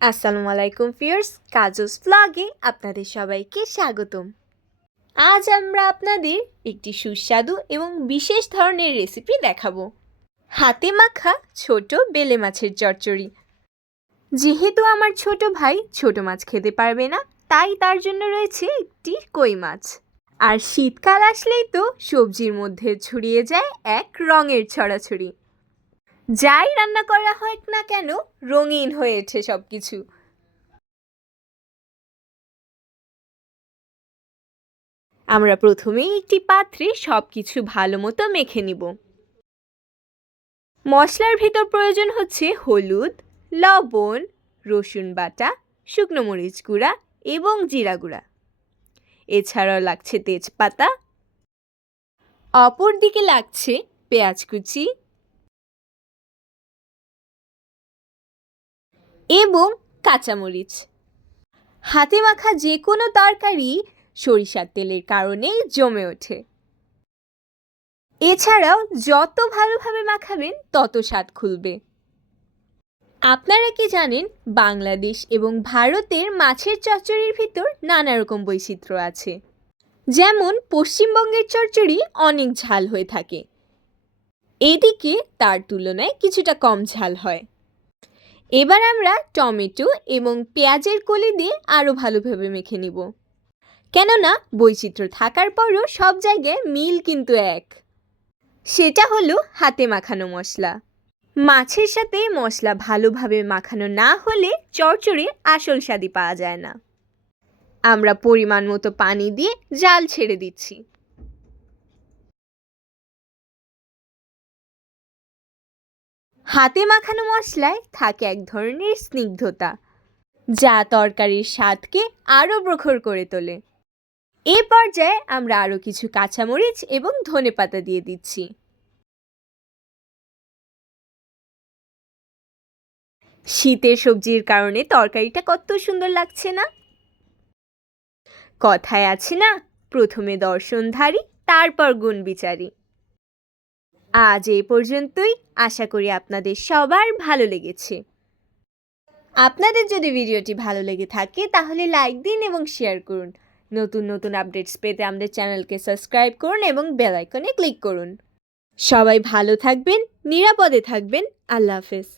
আসসালামু আলাইকুম ফিয়ার্স কাজস ফ্লগে আপনাদের সবাইকে স্বাগতম। আজ আমরা আপনাদের একটি সুস্বাদু এবং বিশেষ ধরনের রেসিপি দেখাবো। হাতে মাখা ছোট বেলে মাছের চচ্চড়ি। যেহেতু আমার ছোট ভাই ছোট মাছ খেতে পারবে না, তাই তার জন্য রয়েছে একটি কই মাছ। আর শীতকাল আসলেই তো সবজির মধ্যে ছড়িয়ে যায় এক রঙের ছড়াছড়ি। যাই রান্না করা হয় না কেন, রঙিন হয়ে ওঠে সব কিছু আমরা প্রথমেই একটি পাত্রে সব কিছু ভালো মতো মেখে নিব। মশলার ভেতর প্রয়োজন হচ্ছে হলুদ, লবণ, রসুন বাটা, শুকনো মরিচ গুঁড়া এবং জিরা গুঁড়া। এছাড়াও লাগছে তেজপাতা। অপর দিকে লাগছে পেঁয়াজ কুচি এবং কাঁচামরিচ। হাতে মাখা যে কোনো তরকারি সরিষার তেলের কারণে জমে ওঠে। এছাড়াও যত ভালোভাবে মাখাবেন, তত স্বাদ খুলবে। আপনারা কি জানেন, বাংলাদেশ এবং ভারতের মাছের চচ্চড়ির ভিতর নানা রকম বৈচিত্র্য আছে। যেমন, পশ্চিমবঙ্গের চচ্চড়ি অনেক ঝাল হয়ে থাকে। এদিকে তার তুলনায় কিছুটা কম ঝাল হয়। এবার আমরা টমেটো এবং পেঁয়াজের কলি দিয়ে আরও ভালোভাবে মেখে নিব। কেননা বৈচিত্র্য থাকার পরও সব জায়গায় মিল কিন্তু এক। সেটা হলো হাতে মাখানো মশলা। মাছের সাথে মশলা ভালোভাবে মাখানো না হলে চড়চড়ে আসল স্বাদই পাওয়া যায় না। আমরা পরিমাণ মতো পানি দিয়ে জাল ছেড়ে দিচ্ছি। হাতে মাখানো মশলায় থাকে এক ধরনের স্নিগ্ধতা, যা তরকারির স্বাদকে আরও প্রখর করে তোলে। এ পর্যায়ে আমরা আরও কিছু কাঁচামরিচ এবং ধনেপাতা দিয়ে দিচ্ছি। শীতের সবজির কারণে তরকারিটা কত সুন্দর লাগছে না? কথায় আছে না, প্রথমে দর্শনধারী, তারপর গুণ বিচারী আজ এ পর্যন্তই। আশা করি আপনাদের সবার ভালো লেগেছে। আপনাদের যদি ভিডিওটি ভালো লেগে থাকে, তাহলে লাইক দিন এবং শেয়ার করুন। নতুন নতুন আপডেটস পেতে আমাদের চ্যানেলকে সাবস্ক্রাইব করুন এবং বেল আইকনে ক্লিক করুন। সবাই ভালো থাকবেন, নিরাপদে থাকবেন। আল্লাহ হাফেজ।